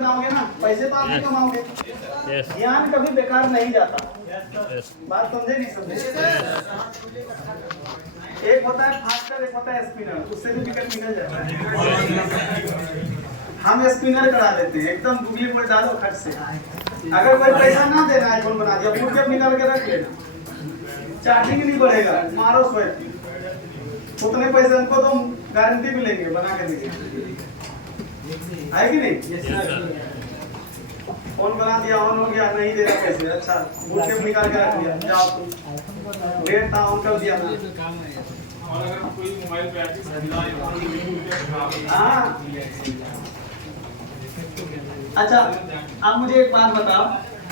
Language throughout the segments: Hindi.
कमाओगे ना, पैसे तो आप ही कमाओगे। ज्ञान कभी बेकार नहीं जाता। बात समझे नहीं समझे? एक होता है फास्टर, एक होता है स्पिनर, उससे भी विकेट निकल जाता है। हम स्पिनर करा देते हैं, एकदम गुगली पर डालो खट से। अगर कोई पैसा ना देना, आईफोन बना दिया, फुटकेप निकाल के रख लेना, चार्जिंग नहीं बढ़ेगा, मारो स्वयं। उतने पैसे हमको तो गारंटी मिलेंगे, बना के देंगे, है कि नहीं? फोन बना दिया, ऑन हो गया, नहीं दे रहा पैसे, अच्छा फुटकेप निकाल के रख दिया, जाओ तुम डेट था ऑन कर दिया ना। और अगर कोई मोबाइल पे हाँ अच्छा, आप मुझे एक बात बताओ,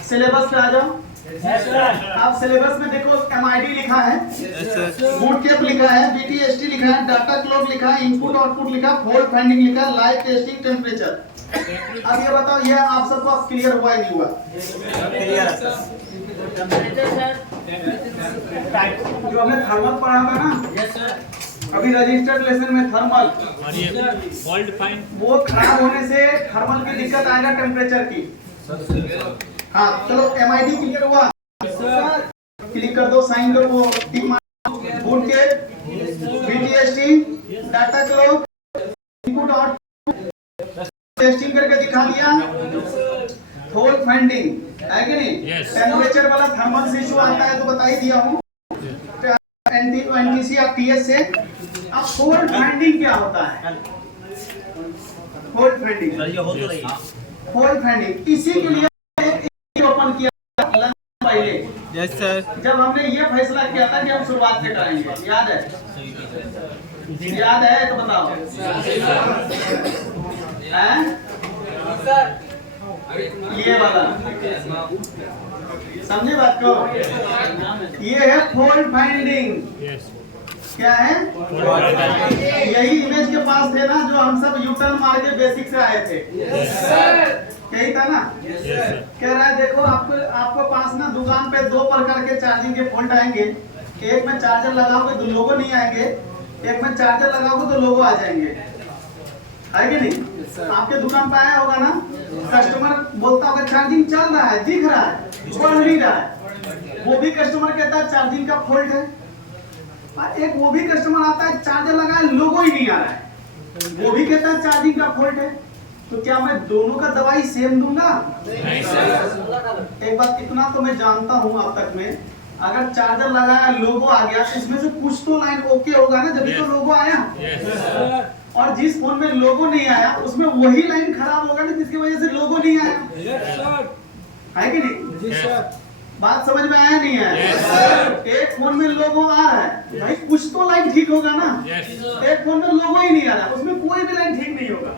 सिलेबस पे आ जाओ। आप सिलेबस में देखो, MID लिखा है, बूटकैप लिखा है, BTST लिखा है, डाटा क्लॉक लिखा है, इनपुट आउटपुट लिखा है, फॉल्ट फाइंडिंग लिखा है, लाइव टेस्टिंग, टेम्परेचर। अब ये बताओ, ये आप सबको क्लियर हुआ है नहीं हुआ? जो हमने थर्मल पढ़ा था ना, अभी रजिस्टर्ड लेसन में थर्मल, और ये फॉल्ट फाइंड, वो खराब होने से थर्मल की दिक्कत आएगा टेम्परेचर की। हाँ चलो, MID क्लियर हुआ? क्लिक कर दो, साइन कर वो टिक मार। बूटकैप, BTST, data clock, input output testing करके दिखा दिया, फॉल्ट फाइंडिंग है कि नहीं? टेम्परेचर वाला थर्मल से इशू आता है तो बता ही दिया हूँ, NTC और TS से। अब फॉल्ट फाइंडिंग क्या होता है? फॉल्ट फाइंडिंग, फॉल्ट फाइंडिंग इसी के लिए एक ओपन किया पहले। Yes sir. जब हमने ये फैसला किया था कि हम शुरुआत से कराएंगे, याद है? याद है तो बताओ। ये वाला समझे बात को? ये है फॉल्ट फाइंडिंग। क्या है? यही इमेज के पास थे ना, जो हम सब यूटर्न मार के बेसिक से आए थे, यही था ना? कह रहा है देखो, आपको पास ना दुकान पे दो प्रकार के चार्जिंग के फॉल्ट आएंगे। एक में चार्जर लगाओगे तो लोगो नहीं आएंगे, एक में चार्जर लगाओगे तो लोगो आ जाएंगे, है कि नहीं? आपके दुकान पे आया होगा ना, कस्टमर बोलता होगा चार्जिंग चल रहा है, दिख रहा है, बढ़ नहीं रहा है, वो भी कस्टमर कहता है चार्जिंग का फॉल्ट है। एक वो भी कस्टमर आता है, चार्जर लगाया, लोगो ही नहीं आ रहा है, वो भी कहता है चार्जिंग का फॉल्ट है। तो क्या मैं दोनों का दवाई सेम दूंगा? नहीं सर। एक बात इतना तो मैं जानता हूं अब तक में, अगर चार्जर लगाया, लोगो आ गया, तो इसमें से कुछ तो लाइन ओके होगा ना, जब तो लोगो आया। और जिस फोन में लोगो नहीं आया, उसमें वही लाइन खराब होगा ना, जिसकी वजह से लोगो नहीं आया, है कि नहीं? बात समझ में आया नहीं है? एक फोन में लोगो आ रहा है, भाई कुछ तो लाइन ठीक होगा ना। एक फोन में लोगो ही नहीं आ रहा, उसमें कोई भी लाइन ठीक नहीं होगा,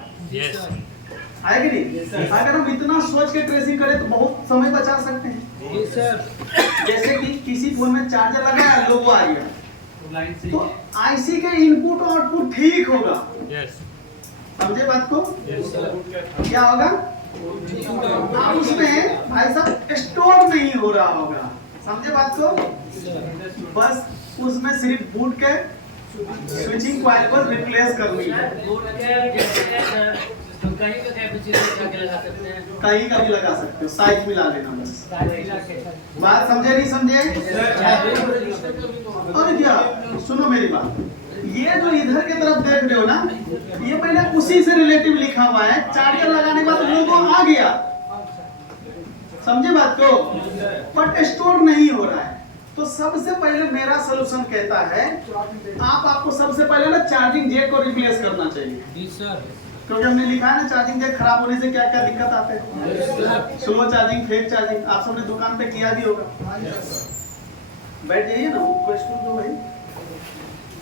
है कि नहीं? अगर हम इतना सोच के ट्रेसिंग करें तो बहुत समय बचा सकते हैं। जैसे कि किसी फोन में चार्जर लगाया, लोगो आ गया, तो IC के इनपुट आउटपुट ठीक होगा। समझे बात को? क्या होगा? आप उसमें भाई साहब स्टोर नहीं हो रहा होगा। समझे बात को? बस उसमें सिर्फ बूट के स्विचिंग कॉइल को रिप्लेस करनी है। कहीं का भी लगा सकते हो, साइज मिला लेना बस। बात समझे नहीं समझे? और क्या, सुनो मेरी बात, ये जो इधर की तरफ देख रहे हो ना, ये पहले उसी से रिलेटिव लिखा हुआ है, चार्जर लगाने के बाद लोगो आ गया। समझे बात को? बट स्टोर नहीं हो रहा है। तो सबसे पहले मेरा सलूशन कहता है, आपको सबसे पहले ना चार्जिंग जैक को रिप्लेस करना चाहिए। क्योंकि हमने लिखा है ना, चार्जिंग जैक खराब होने से क्या क्या दिक्कत आते हैं, स्लो चार्जिंग, फेक चार्जिंग, आप सबने दुकान पे किया भी होगा। बैठ जाइए ना, वो स्टूल दो भाई,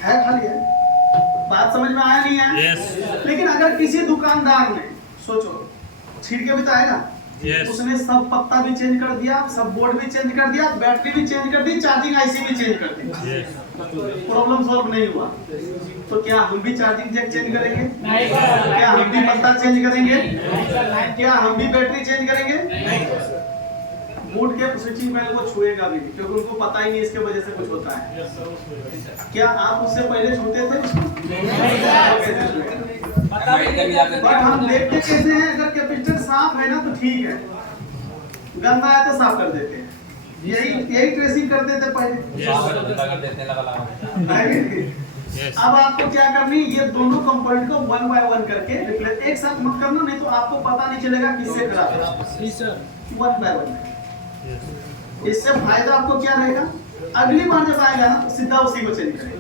है खाली है। बात समझ में आया नहीं है? लेकिन अगर किसी दुकानदार ने, सोचो, छींटे भी तो आएगा, उसने सब पत्ता भी चेंज कर दिया, सब बोर्ड भी चेंज कर दिया, बैटरी भी चेंज कर दी, चार्जिंग IC भी चेंज कर दी, प्रॉब्लम सॉल्व नहीं हुआ। तो क्या हम भी चार्जिंग जैक चेंज करेंगे? नहीं। क्या हम भी पत्ता चेंज करेंगे? नहीं। क्या हम भी बैटरी चेंज करेंगे? नहीं। बूट के स्विचिंग कॉइल को छुएगा भी नहीं, क्योंकि उनको पता ही नहीं इसके वजह से कुछ होता है। क्या आप उससे पहले छूते थे? बट हम देखते कैसे हैं, अगर कैपेसिटर साफ है ना तो ठीक है, गंदा है तो साफ कर देते हैं। यही ट्रेसिंग करते थे पहले। अब आपको क्या करनी, ये दोनों कंपोनेंट को 1 बाय 1 करके रिप्लेस, एक साथ मत करना, नहीं तो आपको पता नहीं चलेगा किससे खराब है। 1 बाय 1। इससे फायदा आपको क्या रहेगा, अगली बार जब आएगा ना तो सीधा उसी को चेंज करेगा।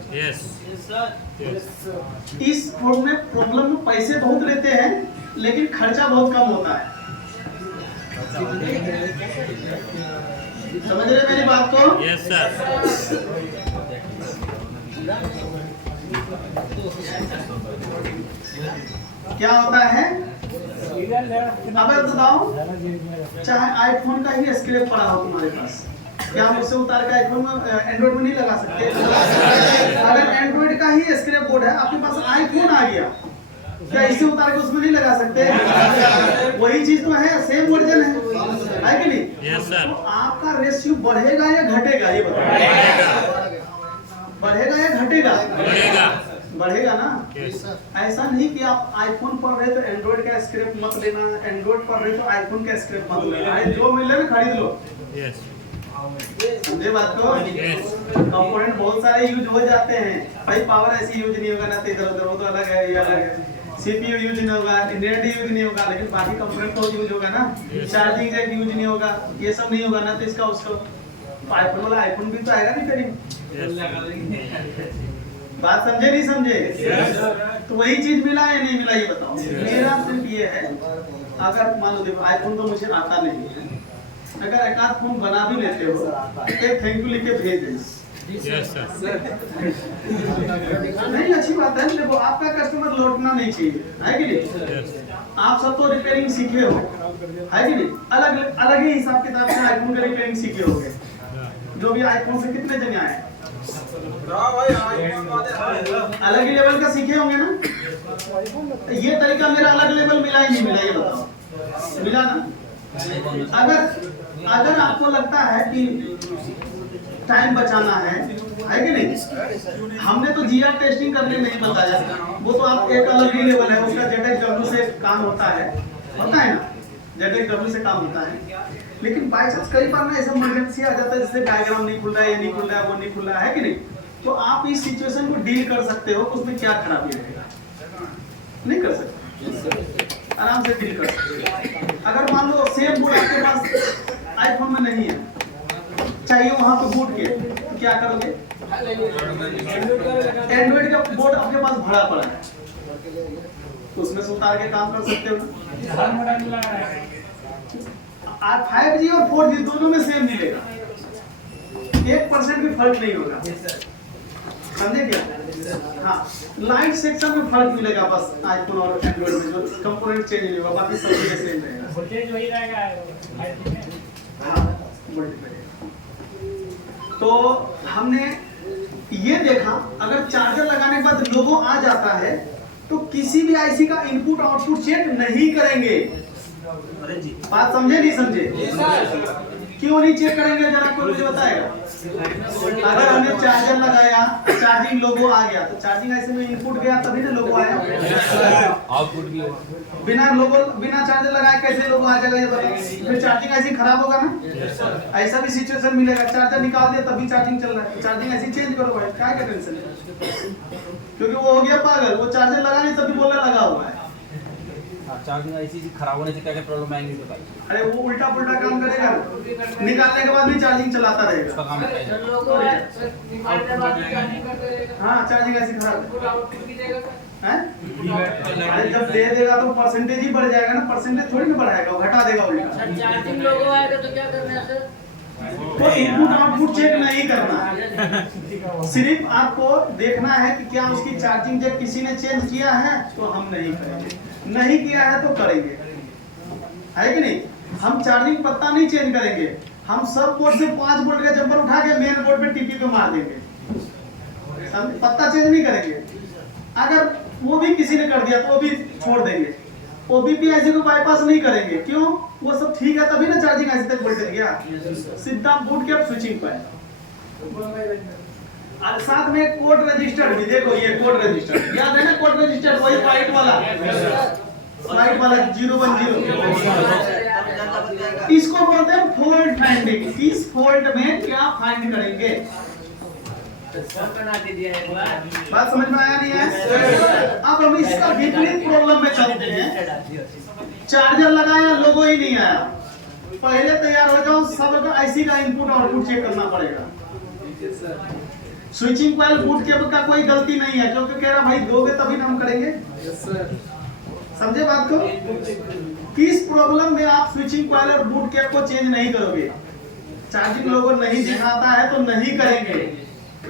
इस प्रॉब्लम में पैसे बहुत लेते हैं लेकिन खर्चा बहुत कम होता है। समझ रहे मेरी बात को? Yes sir. क्या होता है, अब बताओ, चाहे आईफोन का ही स्क्रैप पड़ा हो तुम्हारे पास, क्या हम उससे उतार के आईफोन में एंड्रॉइड में नहीं लगा सकते? अगर एंड्रॉइड का ही स्क्रैप बोर्ड है, आपके पास आईफोन आ गया, क्या इसे उतार के उसमें नहीं लगा सकते? वही चीज तो है, सेम वर्जन है कि नहीं? Yes sir. तो आपका रेशियो बढ़ेगा या घटेगा, ये बताओ। बढ़ेगा या घटेगा? बढ़ेगा ना। ऐसा नहीं कि आप आईफोन पढ़ रहे तो एंड्रॉइड का स्क्रैप मत लेना, एंड्रॉइड पढ़ रहे तो आईफोन का स्क्रैप मत लेना, जो मिले ना खरीद लो। समझे बात को? कंपोनेंट बहुत सारे यूज हो जाते हैं भाई, पावर ऐसी यूज नहीं होगा ना, तो इधर उधर वो तो अलग है, ये अलग है। सीपीयू यूज नहीं होगा, नेट यूज नहीं होगा, लेकिन बाकी कंपोनेंट तो यूज होगा ना। चार्जिंग जैक यूज नहीं होगा, ये सब नहीं होगा ना, तो इसका उसको आईफोन वाला आईफोन भी तो आएगा नहीं करीब। बात समझे नहीं समझे? तो वही चीज मिला या नहीं मिला, ये बताओ। मेरा सिर्फ ये है, अगर मान लो देखो आईफोन तो मुझे आता नहीं है, अगर एक आध फोन बना भी लेते हो, एक थैंक यू लिख के भेज देना। Yes sir. नहीं, अच्छी बात है। देखो आपका कस्टमर लौटना नहीं चाहिए, है कि नहीं? आप सब तो रिपेयरिंग सीखे हो, है कि नहीं? अलग अलग ही हिसाब किताब से आईफोन का रिपेयरिंग सीखे होगे। जो भी आईफोन से कितने जने आए, अलग ही लेवल का सीखे होंगे ना। ये तरीका मेरा अलग लेवल मिला ही नहीं मिला, ये बताओ। मिला ना? अगर आपको लगता है कि टाइम बचाना है कि नहीं, हमने तो जीआर टेस्टिंग करने नहीं बताया, वो तो आप एक अलग ही लेवल है, उसका ZXW से काम होता है ना, ZXW से काम होता है। लेकिन बाई चांस कई बार ना ऐसा इमरजेंसी आ जाता है, जैसे डायग्राम नहीं खुल रहा है, ये नहीं खुल रहा है, वो नहीं खुल रहा है कि नहीं, तो आप इस सिचुएशन को डील कर सकते हो। उसमें क्या खराबी रहेगा? नहीं कर सकते, आराम से डील कर सकते हो। अगर मान लो सेम बोर्ड आपके पास आईफोन में नहीं है, चाहिए वहां पे बूट के, तो क्या करोगे? एंड्रॉइड का बोर्ड आपके पास भरा पड़ा है, तो उसमें से उतार के काम कर सकते हो। 5G और 4G दोनों में सेम मिलेगा, 1% भी फर्क नहीं होगा। समझे क्या? हाँ, लाइट सेक्शन में फर्क मिलेगा बस, आईफोन और एंड्रॉइड में जो कंपोनेंट चेंज नहीं होगा, बाकी सब चीजें सेम रहेगा। वोल्टेज वही रहेगा। हाँ, तो हमने ये देखा, अगर चार्जर लगाने के बाद लोगो आ जाता है तो किसी भी आईसी का इनपुट आउटपुट चेक नहीं करेंगे। बात समझे नहीं समझे? क्यों नहीं चेक करेंगे, जरा कोई मुझे बताएगा? अगर हमने चार्जर लगाया, चार्जिंग लोगो आ गया, तो चार्जिंग ऐसे में इनपुट गया तभी ना लोगो आया, आउटपुट भी होगा। बिना चार्जर लगाए कैसे लोगो आ जाएगा, ये बताओ? फिर चार्जिंग ऐसी खराब होगा ना। ऐसा भी सिचुएशन मिलेगा, चार्जर निकाल दिया तभी चार्जिंग चल रहा है, चार्जिंग ऐसी चेंज करो भाई, क्या टेंशन है? क्योंकि वो हो गया पागल, वो चार्जर लगा नहीं तभी बोलने लगा हुआ है। चार्जिंग ऐसी खराब होने से क्या क्या प्रॉब्लम आएंगी बताइए। अरे वो उल्टा पुल्टा काम करेगा, निकालने के बाद भी चार्जिंग चलाता रहेगा। उसका काम बताइए। हाँ, चार्जिंग ऐसी खराब है। अरे जब दे देगा तो परसेंटेज ही बढ़ जाएगा ना, परसेंटेज थोड़ी ना बढ़ाएगा, वो घटा देगा उल्टा। चार्जिंग लोगो आएगा तो क्या करना है सर? वो इनपुट आउटपुट चेक नहीं करना, सिर्फ आपको देखना है कि क्या उसकी चार्जिंग जब किसी ने चेंज किया है, तो हम नहीं करेंगे, नहीं किया है तो करेंगे, है कि नहीं? हम चार्जिंग पत्ता नहीं चेंज करेंगे, हम सब बोर्ड से 5 वोल्ट का जंपर उठा के मेन बोर्ड पे टीपी पे मार देंगे, पत्ता चेंज नहीं करेंगे। अगर वो भी किसी ने कर दिया तो वो भी छोड़ देंगे, ओबीपी ऐसे को बाईपास नहीं करेंगे। क्यों? वो सब ठीक है तभी ना चार्जिंग ऐसे तक वोल्टेज गया, सीधा बूट के स्विचिंग पे। और साथ में कोड रजिस्टर भी देखो, ये कोड रजिस्टर याद है ना? कोड रजिस्टर वही व्हाइट वाला, राइट वाला 010। इसको बोलते हैं फॉल्ट फाइंडिंग। इस फॉल्ट में क्या फाइंड करेंगे? बात समझ में आया नहीं है? अब हम इसका विपरीत प्रॉब्लम में चलते हैं। चार्जर लगाया, लोगो ही नहीं आया। पहले तैयार हो जाओ, सबका आईसी का इनपुट आउटपुट चेक करना पड़ेगा। स्विचिंग कॉइल बूट केबल का कोई गलती नहीं है, क्योंकि कह रहा भाई दोगे तभी ना हम करेंगे। समझे बात को? किस प्रॉब्लम में आप स्विचिंग कॉइल और बूट केबल को चेंज नहीं करोगे? चार्जिंग लोगो नहीं दिखाता है तो नहीं करेंगे।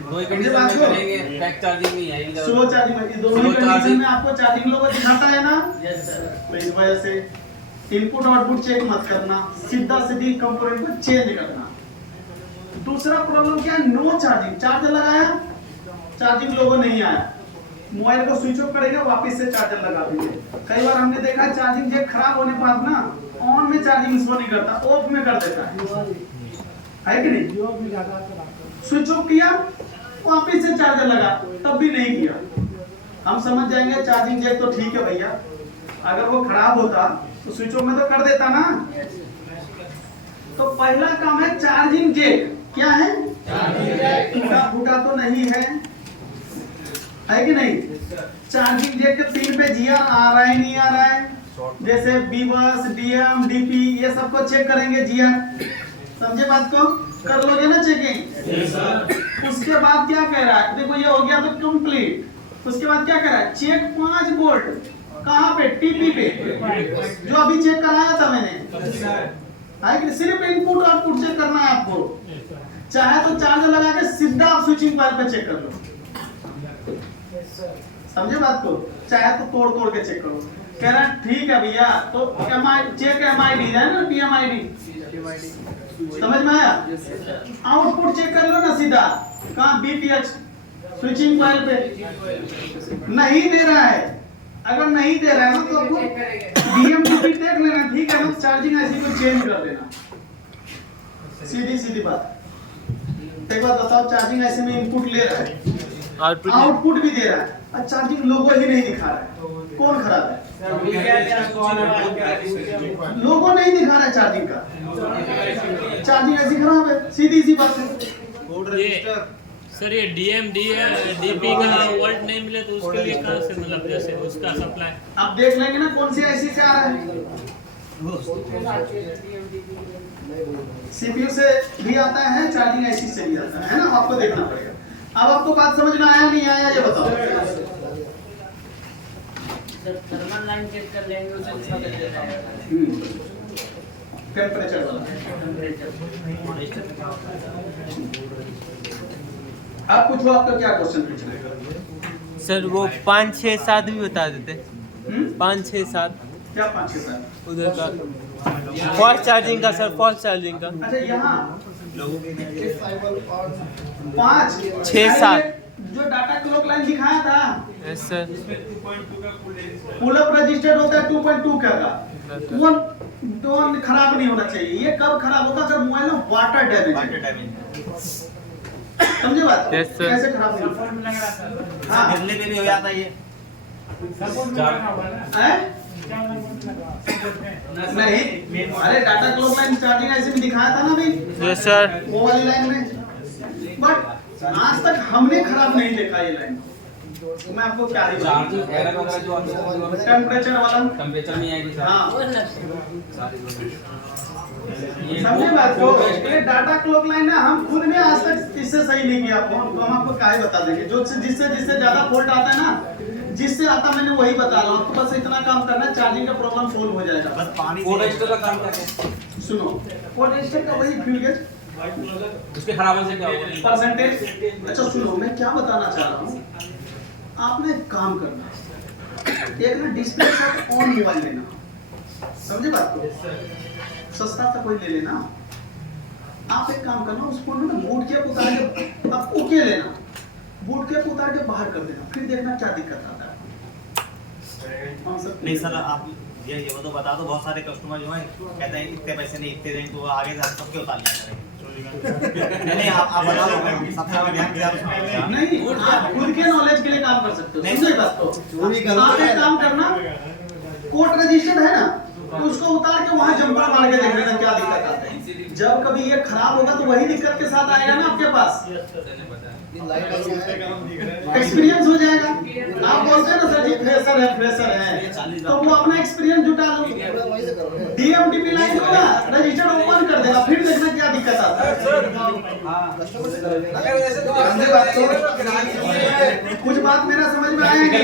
दो ही कंडीशन में करेंगे, बैक चार्जिंग नहीं है, स्लो चार्जिंग में, दोनों ही कंडीशन में आपको चार्जिंग लोगो दिखाता है ना। तो इस वजह से इनपुट आउटपुट चेक मत करना, सीधा सीधी कंपोनेंट को चेंज करना। दूसरा प्रॉब्लम क्या है? No charging. चार्जर लगाया, चार्जिंग लोगो नहीं आया, मोबाइल को स्विच ऑफ करेंगे, वापस से चार्जर लगा दीजिए। कई बार हमने देखा है चार्जिंग जैक खराब होने पर ना ऑन में चार्जिंग शो नहीं करता, ऑफ में कर देता है कि नहीं? स्विच ऑफ किया, वापस से चार्जर लगा, तब भी नहीं किया। हम समझ जाएंगे चार्जिंग जैक तो ठीक है भैया, अगर वो खराब होता तो स्विच ऑफ में तो कर देता ना। तो पहला काम है चार्जिंग जैक। क्या है? टूटा फूटा तो नहीं है कि नहीं? चार्जिंग जैक के पिन पे जीआर आ रहा है नहीं आ रहा है? जैसे बीबस, डीएम, डीपी, ये सबको चेक करेंगे जीआर। समझे बात को? कर लोगे ना चेकिंग? उसके बाद क्या कह रहा है? देखो ये हो गया तो कंप्लीट। उसके बाद क्या कह रहा है? Check 5 volt. कहाँ पे? टीपी पे, जो अभी चेक कराया था मैंने। है कि सिर्फ इनपुट आउटपुट चेक करना है आपको। चाहे तो चार्जर लगा के सीधा आप स्विचिंग कॉइल पे चेक कर लो। समझे बात को? चाहे तो तोड़ तोड़ के चेक करो। कह रहा ठीक है भैया, तो चेक एमआईडी है ना, पीएमआईडी समझ में आया? आउटपुट चेक कर लो ना सीधा। कहाँ? बीपीएच स्विचिंग कॉइल पे नहीं दे रहा है। अगर नहीं दे रहा है ना तो आपको डीएम डीपी देख लेना, ठीक है ना? चार्जिंग ऐसी को चेंज कर देना, सीधी सीधी बात। एक बात बताओ, चार्जिंग ऐसे में इनपुट ले रहा है, आउटपुट भी दे रहा है, और चार्जिंग लोगो ही नहीं दिखा रहा है, कौन खराब है? लोगो नहीं दिखा रहा है चार्जिंग का, चार्जिंग ऐसी खराब है, सीधी सी बात है। सर ये डीपी का वोल्ट नहीं मिले तो उसके लिए कहाँ से, मतलब जैसे उसका सप्लाई आप देख लेंगे ना कौन सी आईसी से आ रहा है। सीपीयू से भी आता है, चार्जिंग आईसी से भी आता है ना, आपको देखना पड़ेगा। अब आपको बात समझ में आया नहीं आया ये बताओ। थर्मल लाइन चेक कर लेंगे, उसे पता चल जाएगा टेम्परेचर वाला। आप पूछो, आपका क्या क्वेश्चन पूछना है? सर वो 5, 6, 7 भी बता देते। 5, 6, 7 क्या 5, 6, 7? उधर का फास्ट चार्जिंग का सर, फास्ट चार्जिंग का। अच्छा यहाँ 5, 6, 7 जो डाटा क्लॉक लाइन दिखाया था, yes sir. Pull up registered होता है 2.2 का, वो खराब नहीं होना चाहिए। ये कब खराब होगा? जब मोबाइल में वाटर डैमेज। समझे बात? Yes, sir. कैसे खराब नहीं? हाँ, गिरने पे भी हो जाता है ये। हैं? नहीं, अरे डाटा क्लॉक लाइन चार्जिंग ऐसे भी दिखाया था ना भाई, यस सर। वो वाली लाइन में, बट आज तक हमने खराब नहीं देखा ये लाइन। मैं आपको क्या चार्जिंग एरर वगैरह जो टेम्परेचर वाला टेम्परेचर में आएगी सर। हाँ, ये समझे बात को? ये डाटा क्लॉक लाइन है, हम खुद ने आज तक इससे सही नहीं किया फोन, तो हम आपको क्या ही बता देंगे। जो जिससे ज्यादा फॉल्ट आता है ना, जिससे आता मैंने वही बता रहा हूँ। आपको बस इतना काम करना है, चार्जिंग का प्रॉब्लम सोल्व हो जाएगा। बस पानी कोड रजिस्टर का काम क्या है? सुनो, कोड रजिस्टर का वही फ्यूल गेज उसके खराब होने से क्या होगा? परसेंटेज। अच्छा सुनो, मैं क्या बताना चाह रहा हूँ, आपने एक काम करना, एक ना डिस्प्ले के साथ ऑन मोबाइल लेना। समझे बात को? सस्ता सा कोई ले लेना। आप एक काम करना, उस फोन में ना बूट कैप उतार के आप ओके लेना, बूट कैप उतार के बाहर कर देना, फिर देखना क्या दिक्कत आता है। नहीं सर, आप ये वो तो बता दो। बहुत सारे कस्टमर जो हैं कहते हैं इतने पैसे नहीं, इतने देंगे, तो आगे से सबके उतार लिया करेंगे। नहीं आप बता दो, सबसे ध्यान दिया नहीं, आप खुद के नॉलेज के लिए काम कर सकते हो। समझे बात को? आप एक काम करना, कोर्ट रजिस्टर्ड है ना, तो उसको उतार के वहां जंपर मार के देख लेना क्या दिक्कत आता है। जब कभी ये खराब होगा तो वही दिक्कत के साथ आएगा ना आपके पास, एक्सपीरियंस हो जाएगा। आप बोलते हैं ना सर जी फ्रेशर है, तो वो अपना एक्सपीरियंस जुटा लो। डीएमटीपी लाइन होगा, रजिस्टर्ड ओपन कर देगा, फिर देखना क्या दिक्कत आता है। समझे बात को? कुछ बात मेरा समझ में आएगी?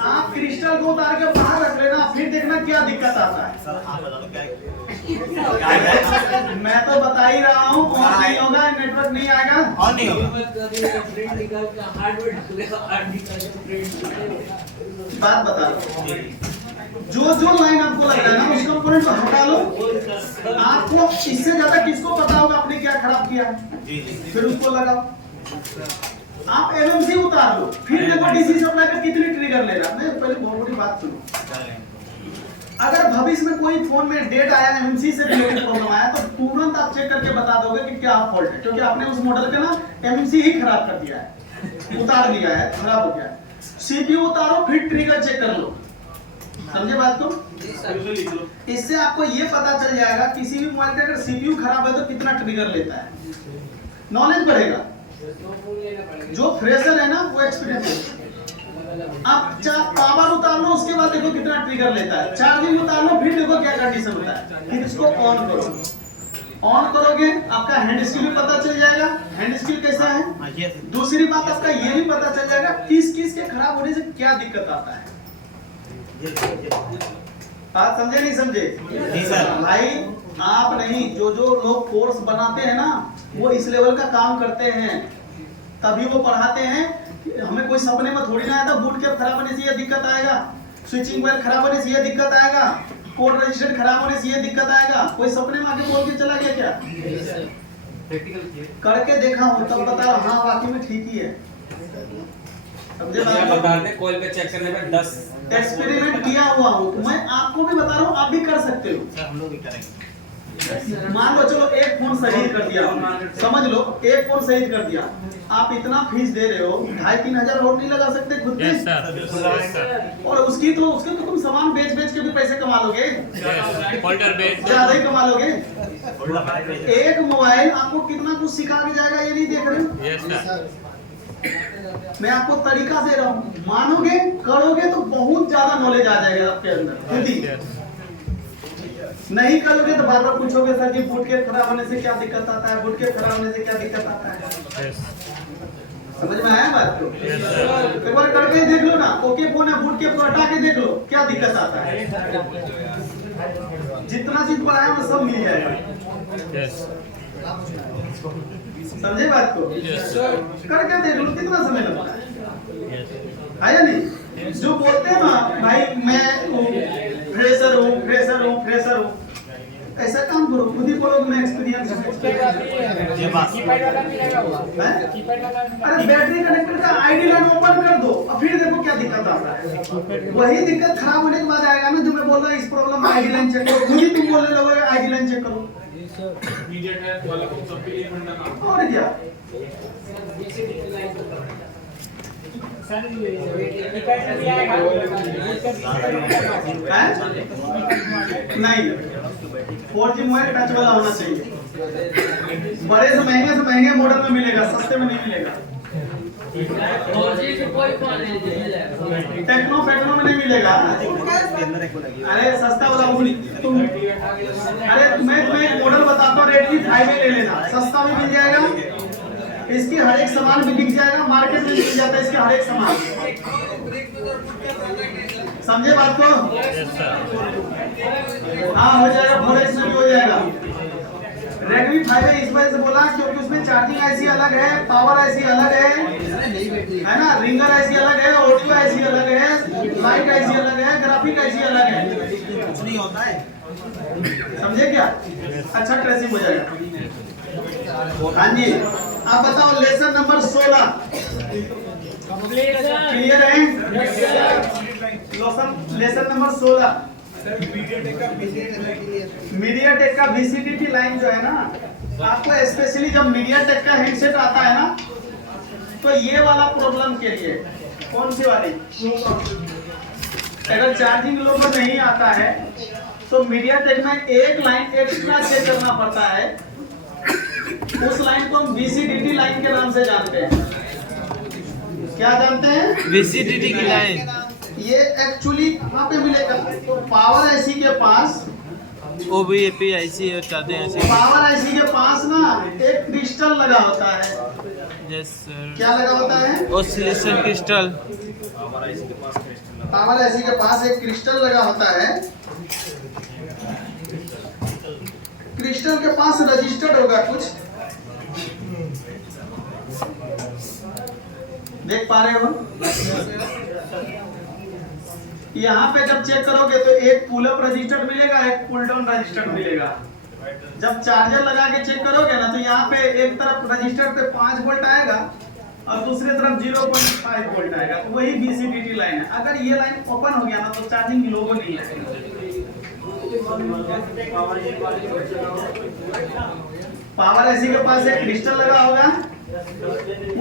आप क्रिस्टल को उतार के बाहर रख लेना, फिर देखना क्या दिक्कत आता है। सर आप बता दो क्या मैं तो बता ही रहा हूँ, ऑन नहीं होगा, नेटवर्क नहीं आएगा, और नहीं होगा। बात बता दो। जो लाइन आपको लग रहा है ना, उस कंपोनेंट को हटा लो। आपको इससे ज्यादा किसको पता होगा आपने क्या खराब किया है, फिर उसको लगाओ। आप एमएमसी उतार लो, फिर देखो डीसी सप्लाई पे कितनी ट्रिगर लेगा। मैं पहले बहुत बड़ी बात सुनो, अगर भविष्य में कोई फोन में डेट आया, एमएमसी से रिलेटेड प्रॉब्लम आया, तो तुरंत आप चेक करके बता दोगे कि क्या फॉल्ट है, क्योंकि आपने उस मॉडल का ना एमएमसी ही खराब कर दिया है, उतार दिया है, खराब हो गया है। सीपीयू उतारो, फिर ट्रिगर चेक कर लो। समझे बात को? इससे आपको ये पता चल जाएगा किसी भी मोबाइल का अगर सीपीयू खराब है तो कितना ट्रिगर लेता है, नॉलेज बढ़ेगा। जो फ्रेशर है ना वो एक्सपीरियंस। आप पावर उतार लो, उसके बाद देखो कितना ट्रिगर लेता है। चार्जिंग उतार लो, फिर देखो क्या कंडीशन होता है, फिर इसको ऑन करो। ऑन करोगे आपका हैंड स्किल भी पता चल जाएगा, हैंड स्किल कैसा है। दूसरी बात आपका ये भी पता चल जाएगा किस के खराब होने से क्या दिक्कत आता है। बात समझे नहीं समझे? जी सर। भाई आप नहीं, जो लोग कोर्स बनाते हैं ना, वो इस लेवल का काम करते हैं, तभी वो पढ़ाते हैं। हमें कोई सपने में थोड़ी ना आया था बूट कैप खराब होने से ये दिक्कत आएगा, स्विचिंग वायर खराब होने से ये दिक्कत आएगा, कोड रजिस्टर खराब होने से ये दिक्कत आएगा। कोई सपने में आके बोल के चला गया क्या? करके देखा हूं तब बता, हाँ वाकई में ठीक ही है। समझे बात? कॉल पे चेक करने में 10 एक्सपेरिमेंट किया हुआ हूँ, मैं आपको भी बता रहा हूँ, आप भी कर सकते हो। सर हम लोग भी करेंगे। मान लो चलो एक फोन शहीद कर दिया, समझ लो एक फोन शहीद कर दिया, आप इतना फीस दे रहे हो, 2,500-3 हजार और नहीं लगा सकते खुद के? और उसके तो तुम सामान बेच के भी पैसे कमा लोगे, ज्यादा ही कमा लोगे। एक मोबाइल आपको कितना कुछ सिखा के जाएगा ये नहीं देख रहे हो। मैं आपको तरीका दे रहा हूँ, मानोगे करोगे तो बहुत ज्यादा नॉलेज आ जाएगा आपके अंदर खुद ही। नहीं करोगे तो बार बार पूछोगे सर जी बूट के खराब होने से क्या दिक्कत आता है, बूट के खराब होने से क्या दिक्कत आता है। समझ में आया बात को? एक बार करके देख लो ना, ओके फोन है, बूट के हटा के देख लो क्या दिक्कत आता है। जितना चीज पढ़ाया वो सब मिल जाएगा। समझे बात को? करके देख लो कितना समय लगता है या नहीं? जो बोलते हैं ना भाई मैं फ्रेशर हूँ, ऐसा काम करो, खुद ही बोलो मैं एक्सपीरियंस हूँ। अरे बैटरी कनेक्टर का आईडी लाइन ओपन कर दो और फिर देखो क्या दिक्कत आता है। वही दिक्कत खराब होने के बाद आएगा ना जो मैं बोल रहा हूँ, इस प्रॉब्लम में आईडी लाइन चेक करो, खुद ही तुम बोलने लगोगे आईडी लाइन चेक करो। और क्या नहीं 4G मोबाइल टच वाला होना चाहिए, बड़े से महंगे मॉडल में मिलेगा, सस्ते में नहीं मिलेगा। टेक्नो में नहीं मिलेगा। अरे सस्ता वाला तुम, अरे मैं तुम्हें एक मॉडल बताता हूँ, Redmi 5 ले लेना, सस्ता भी मिल जाएगा, इसकी हर एक सामान भी बिक जाएगा, मार्केट में मिल जाता है इसके हर एक सामान। समझे बात को? हाँ हो जाएगा, पूरा इसमें भी हो जाएगा। Redmi 5 इस वजह से बोला क्योंकि उसमें चार्जिंग आईसी अलग है, पावर आईसी अलग है ना, रिंगर आईसी अलग है, ऑडियो आईसी अलग है, लाइट आईसी अलग है, ग्राफिक आईसी अलग है, कुछ नहीं होता है। समझे क्या? अच्छा ट्रेसिंग हो जाएगा। हाँ जी, आप बताओ लेसन नंबर 16 क्लियर है? लेसन नंबर 16 मीडियाटेक का VCTT लाइन जो है ना, आपको स्पेशली जब मीडियाटेक का हेडसेट आता है ना, तो ये वाला प्रॉब्लम के लिए कौन सी वाली अगर चार्जिंग लोगो नहीं आता है तो मीडियाटेक में एक लाइन एक्स्ट्रा चेक करना पड़ता है। उस लाइन को हम VCDT लाइन के नाम से जानते हैं। क्या जानते हैं? VCDT की लाइन। ये एक्चुअली कहाँ पे मिलेगा? तो पावर IC के पास, OBAP IC और चार्जिंग IC। पावर IC के पास ना एक क्रिस्टल लगा होता है। Yes sir. क्या लगा होता है? Oscillation crystal. पावर IC के पास एक क्रिस्टल लगा होता है। क्रिस्टल के पास रजिस्टर्ड होगा कुछ, देख पा रहे हो? यहाँ पे जब चेक करोगे तो एक पुल अप रजिस्टर्ड मिलेगा, एक पुल डाउन रजिस्टर्ड मिलेगा। जब चार्जर लगा के चेक करोगे ना तो यहाँ पे एक तरफ रजिस्टर पे 5 वोल्ट आएगा और दूसरी तरफ 0.5 वोल्ट आएगा। तो वही VCDT लाइन है। अगर ये लाइन ओपन हो गया ना तो चार्जिंग लोगो नहीं आएगा। पावर IC के पास एक क्रिस्टल लगा होगा,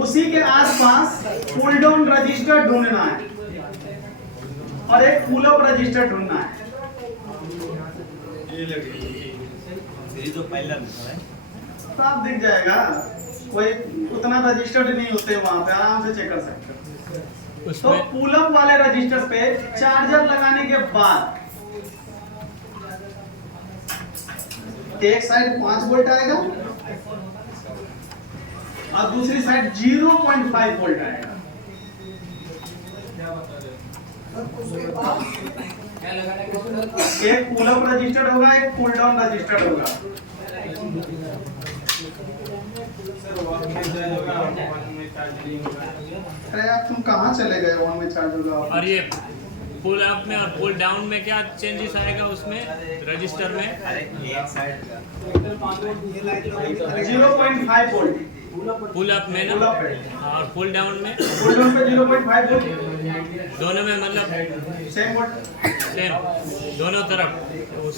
उसी के आसपास पुल डाउन रजिस्टर ढूंढना है और एक पुल अप रजिस्टर ढूंढना है। तो पहला है साफ दिख जाएगा, कोई उतना रजिस्टर्ड नहीं होते वहां पे, आराम से चेक कर सकते हो। तो पुल अप वाले रजिस्टर पे चार्जर लगाने के बाद एक साइड 5 वोल्ट आएगा और दूसरी साइड 0.5 वोल्ट आएगा। एक पुल अप रजिस्टर्ड होगा, एक पुल डाउन रजिस्टर्ड होगा। अरे यार तुम कहाँ चले गए? वन में चार्ज होगा। और ये पुल अप में और पुल डाउन में क्या चेंजेस आएगा उसमें रजिस्टर में? अरे एक साइड 0.5 वोल्ट पुल अप में पुल ना, अप पे, और पुल डाउन में पुल डाउन पे 0.5 वोल्ट दोनों में मतलब सेम वोल्ट। सेम दोनों तरफ। उस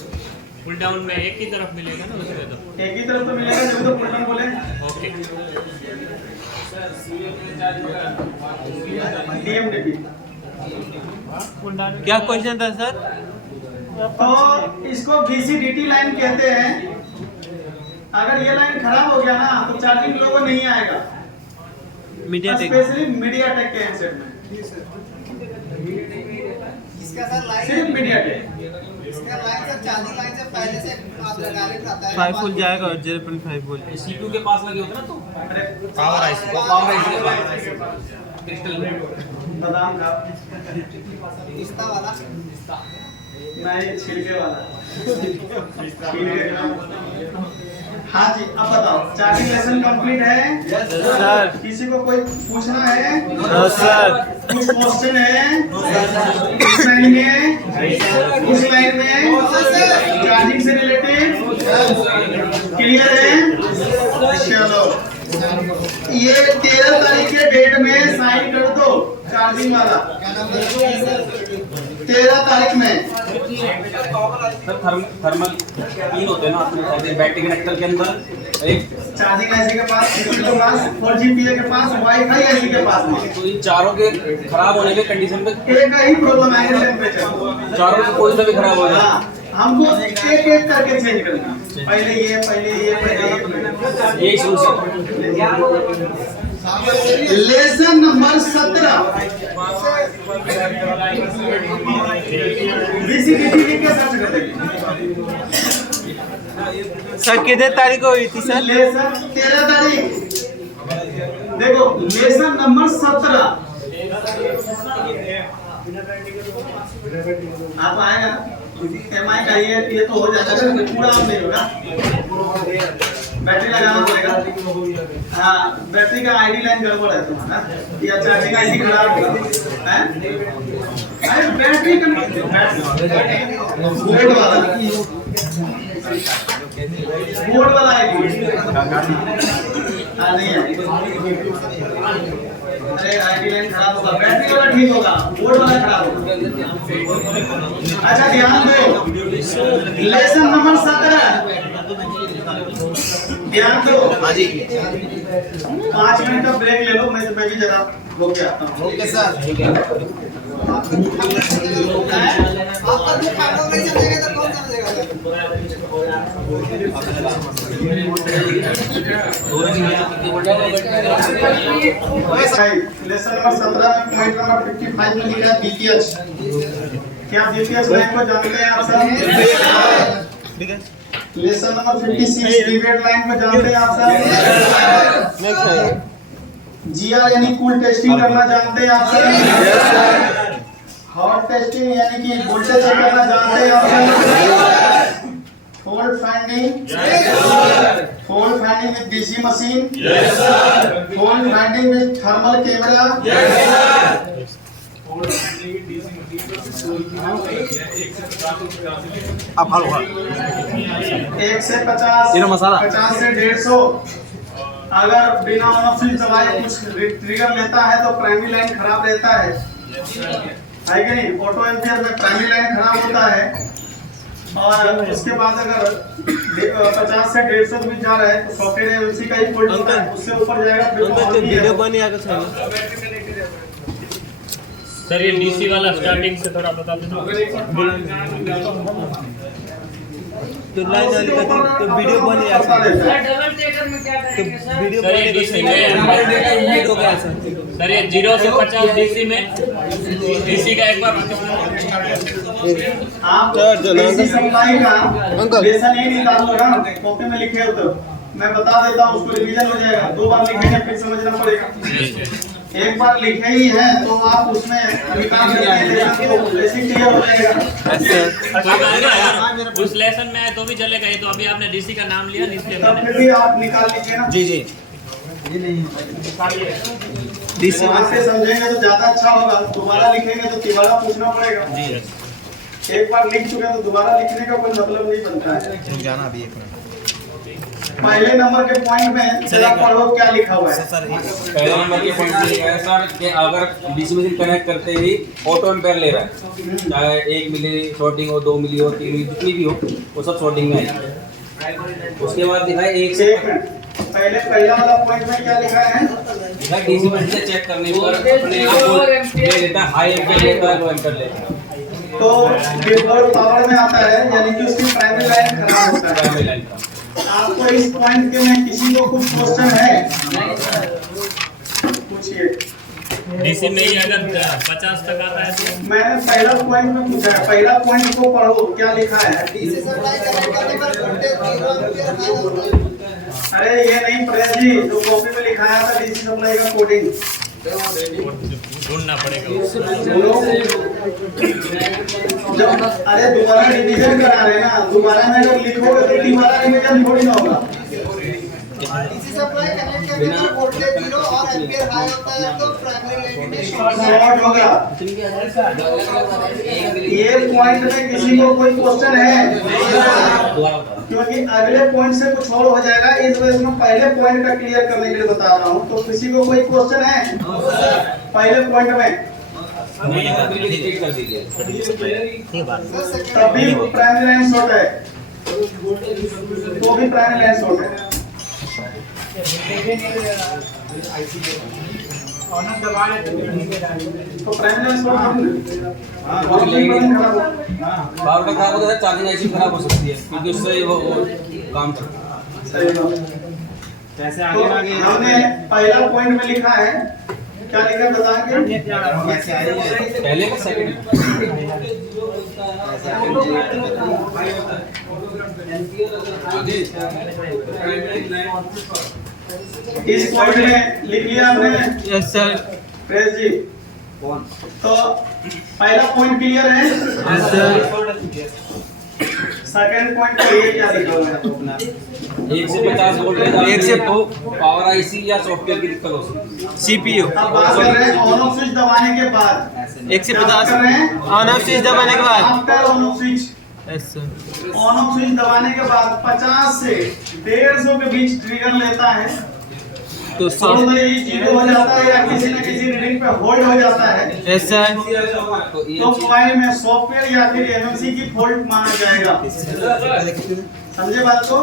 पुल डाउन में एक ही तरफ मिलेगा ना उसमें? तो एक ही तरफ तो मिलेगा जो तो पुल डाउन बोले। ओके। DMDP। क्या क्वेश्चन था सर? तो इसको VCDT लाइन कहते हैं। अगर ये लाइन खराब हो गया ना तो चार्जिंग लोगो नहीं आएगा, मीडियाटेक। स्पेशली मीडियाटेक के हैंडसेट में। इसका सर लाइन सिर्फ मीडियाटेक। इसका लाइन सर चार्जिंग लाइन से पहले से आप लगा रहता है 5 वोल्ट जाएगा और 0.5 वोल्ट। CPU के पास लगे होते ना तो अरे power IC power IC crystal में बादाम का पिस्ता वाला नहीं, छिलके वाला। छिलके का। हाँ जी, अब बताओ चार्जिंग लेसन कंप्लीट है? सर। किसी को कोई पूछना है? No sir. कुछ क्वेश्चन है? उस लाइन में, उस लाइन में चार्जिंग से रिलेटेड क्लियर है? चलो ये 13 तारीख के डेट में साइन कर दो चार्जिंग वाला। 13 तारीख में सर थर्मल 3 होते हैं ना अपने बैटरी कनेक्टर के अंदर, एक चार्जिंग IC के पास, के पास 4GPA के पास, वाईफाई IC के पास में। तो इन चारों के खराब होने के कंडीशन पे एक ही प्रॉब्लम आएगा टेम्परेचर। चारों में कोई सा भी खराब हो जाए हाँ, हमको एक एक करके चेंज करना। पहले ये, पहले ये, पहले यही सोच लेसन नंबर 17 VCDT के साथ कर देंगे। सर कितने तारीख को हुई थी सर? लेसन 13 तारीख। देखो लेसन नंबर 17 आप आएगा MI का ये तो हो जाता है, पूरा आप नहीं होगा। बैटरी लगाना पड़ेगा। हाँ, बैटरी का ID लाइन गड़बड़ है तुम्हारा, या चार्जिंग IC खराब होगा। अरे बैटरी का बोर्ड वाला, बोर्ड वाला ID नहीं है। अरे ID लाइन खराब होगा, बैटरी वाला ठीक होगा, बोर्ड वाला खराब होगा। अच्छा ध्यान दो, लेसन नंबर 17 ध्यान दो। हाँ जी 5 मिनट का ब्रेक ले लो, मैं भी जरा रुक के आता हूँ। Okay sir. आपका जो खाना नहीं समझेगा तो कौन समझेगा? लेसन नंबर 17 में पॉइंट नंबर 55 में लिखा है बीपीएच। क्या बीपीएच लाइन को जानते हैं आप सब? लेसन नंबर 56 डिबेट लाइन को जानते हैं आप सब? जीआर यानी कूल टेस्टिंग करना जानते हैं आप सब? हॉट टेस्टिंग यानी कि वोल्टेज चेक करना जानते हैं आप सब? Fault finding with DC machine, fault finding with thermal camera, अब हल हुआ 1 से 50, 50 से 150। अगर बिना ऑन ऑफ स्विच दबाए कुछ ट्रिगर लेता है तो प्राइमरी लाइन खराब रहता है कि नहीं? ऑटो एम्पियर में प्राइमरी लाइन खराब होता है। और उसके बाद अगर 50 से 150 के बीच जा रहा है तो सॉफ्टवेयर एमएमसी का ही फॉल्ट होता है, उससे ऊपर जाएगा फिर तो और भी है। सर ये डीसी वाला स्टार्टिंग से थोड़ा बता देना। तो लाइन वाली का तो वीडियो बन गया सर डबल टेकर में क्या करेंगे सर? वीडियो सर ये डीसी में हो गया सर। सर ये 0 से 50 डीसी में डीसी का एक बार आप डीसी सप्लाई का लेसन नहीं निकालो ना, कॉपी में लिखे हो तो मैं बता देता हूँ, उसको रिवीजन हो जाएगा। 2 बार लिखेंगे फिर समझना पड़ेगा। एक बार लिखे ही है तो आप उसमें निकाल के क्लियर हो जाएगा। उस लेसन में आए तो भी चलेगा। ये तो अभी आपने डीसी का नाम लिया इसलिए तब फिर भी आप निकाल लीजिए ना। जी डीसी वहाँ से समझेंगे तो ज्यादा अच्छा होगा। दोबारा लिखेंगे तो दोबारा पूछना पड़ेगा। एक बार लिख चुके हैं तो दोबारा लिखने का कोई मतलब नहीं बनता है। जाना अभी एक मिनट पहले नंबर के पॉइंट में जरा पढ़ो क्या लिखा हुआ है। पहले नंबर के पॉइंट में लिखा है सर कि अगर डीसी मशीन कनेक्ट करते ही ऑटो एम्पेयर ले रहा है, चाहे 1 मिली शॉर्टिंग हो, 2 मिली हो, 3 मिली जितनी भी हो, वो सब शॉर्टिंग में आएगी। उसके बाद लिखा है 1 से पहले पहला वाला पॉइंट में क्या लिखा है? डीसी मशीन से चेक करने पर अपने आप को दे देता है, हाई एम्पेयर लेता है, लो एम्पेयर लेता है। तो बिफोर पावर में आता है यानी कि उसकी प्राइमरी लाइन खराब होता है। प्राइमरी लाइन का आपको इस पॉइंट के में किसी को कुछ क्वेश्चन है? पूछिए। डीसी में ही अगर 50 तक आता है तो मैंने पहला पॉइंट में पूछा है, पहला पॉइंट को पढ़ो क्या लिखा है। डीसी सप्लाई कनेक्ट करने पर वोल्टेज 0 एम्पीयर हाई होता है। अरे ये नहीं प्रेस जी, जो कॉपी में लिखाया था डीसी सप्लाई का कोडिंग ढूंढना पड़ेगा। अरे दोबारा रिवीजन करा रहे ना, दोबारा में अगर लिखोगे तो दोबारा रिवीजन थोड़ी ना होगा। डीसी सप्लाई कनेक्ट करने पर वोल्टेज 0 और एम्पीयर हाई होता है तो प्राइमरी लाइन में शॉर्ट शॉर्ट होगा। ये पॉइंट में किसी को कोई क्वेश्चन है? क्योंकि अगले पॉइंट से कुछ और हो जाएगा, इस वजह से मैं पहले पॉइंट का क्लियर करने के लिए बता रहा हूँ। तो किसी को कोई क्वेश्चन है पहले पॉइंट में? रिपीट कर दीजिए। तभी प्राइमरी लाइन शॉर्ट है, तो भी प्राइमरी लाइन शॉर्ट है। तो प्राइमरी लाइन शॉर्ट पावर का खराब होता है, चार्जिंग आईसी खराब हो सकती है क्योंकि उससे वो काम करता है। तो हमने पहला पॉइंट में लिखा है, क्या लिखा है बताएंगे? पहले का सेकंड इस पॉइंट में लिख लिया हमने। Yes sir. प्रेस जी तो पहला पॉइंट क्लियर है। Yes sir. सेकंड पॉइंट पर ये क्या लिखा हुआ है? 1 से 50 वोल्टेज एक से तो पावर आईसी या सॉफ्टवेयर की दिक्कत हो सकती है। सीपीयू अब बात कर रहे हैं ऑन ऑफ स्विच दबाने के बाद। 1 से क्या बात 50 कर रहे हैं? ऑन ऑफ स्विच दबाने के बाद। After on off switch, yes sir. On off switch दबाने के बाद 50 से 150 के बीच ट्रिगर लेता है तो सॉफ्ट जीरो हो जाता है या किसी न किसी रीडिंग पे होल्ड हो जाता है यस सर तो मोबाइल में सॉफ्टवेयर या फिर एमएमसी की फॉल्ट माना जाएगा। समझे बात को?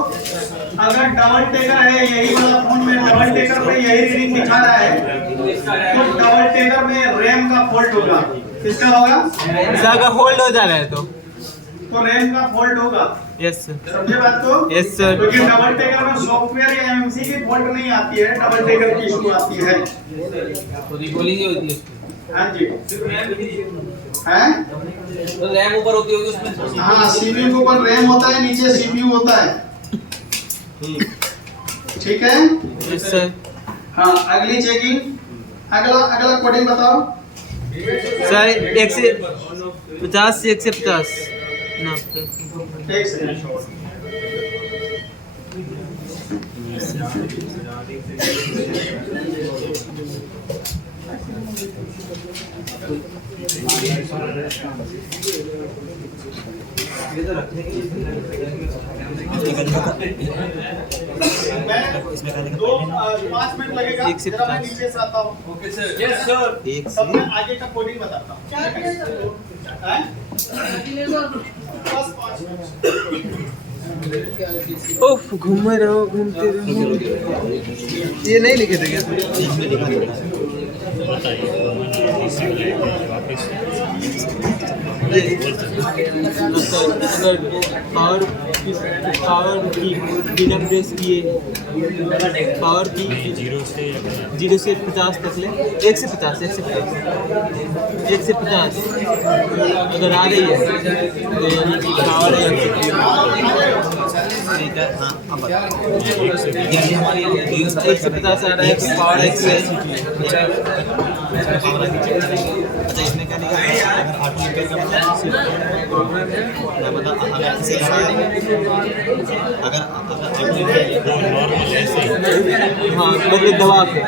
अगर डबल टेकर है, यही वाला फोन में डबल टेकर पे यही रीडिंग दिखा रहा है तो डबल टेकर में रैम का फॉल्ट होगा। किसका होगा? सर अगर होल्ड हो जा रहा है तो रैम का फॉल्ट होगा। यस सर समझे बात को? यस सर क्योंकि डबल टेकर में सॉफ्टवेयर या एमएमसी की फॉल्ट नहीं आती है, डबल टेकर की इशू आती है। तो रिकॉलिंग ही होती है हाँ जी हैं? तो रैम ऊपर होती होगी उसमें। हाँ, सीपीयू के ऊपर रैम होता है, नीचे सीपीयू होता है। ठीक है? यस सर हाँ, अगली चेकिंग, अगला कोडिंग बताओ। सर 150 से 150 ना एक सेकंड। मैं 5 मिनट लगेगा। एक से जरा मैं 50। नीचे से आता हूँ। Okay sir. Yes sir. तब मैं आगे का कोडिंग बताता हूँ। हैं? बस 5 मिनट। ओफ घूम रहो घूमते रहो ये नहीं लिखे थे क्या अगर पावर की बिना प्रेस किए पावर की 0 से 50 तक ले 1 से 50 अगर आ रही है तो यानी कि पावर है 1 से 50 आ रहा है तो पावर 1 से इसमें क्या लिखा है? हाँ मतलब दबा के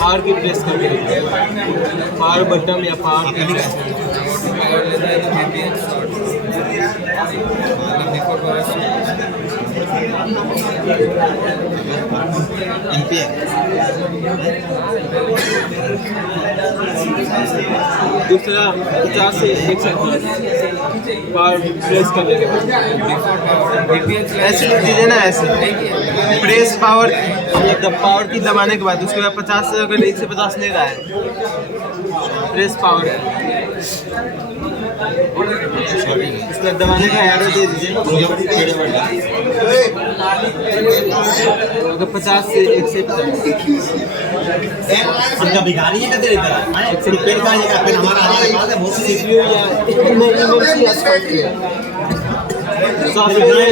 हाँ पावर की प्रेस करके पावर बटन या पावर दूसरा 50 से 150 पावर प्रेस करने के बाद ऐसे लिख दीजिए ना, ऐसे प्रेस पावर पावर की दबाने के बाद उसके बाद 50 से अगर 1 से 50 ले रहा है प्रेस पावर इसमें दबाने का एरो दे दीजिए। अगर 50 से 1 से 50 हमका भिखारी है कहते इधर एक से पेड़ का ये पेन हमारा हमारे पास है बहुत सी CPU या सॉफ्टवेयर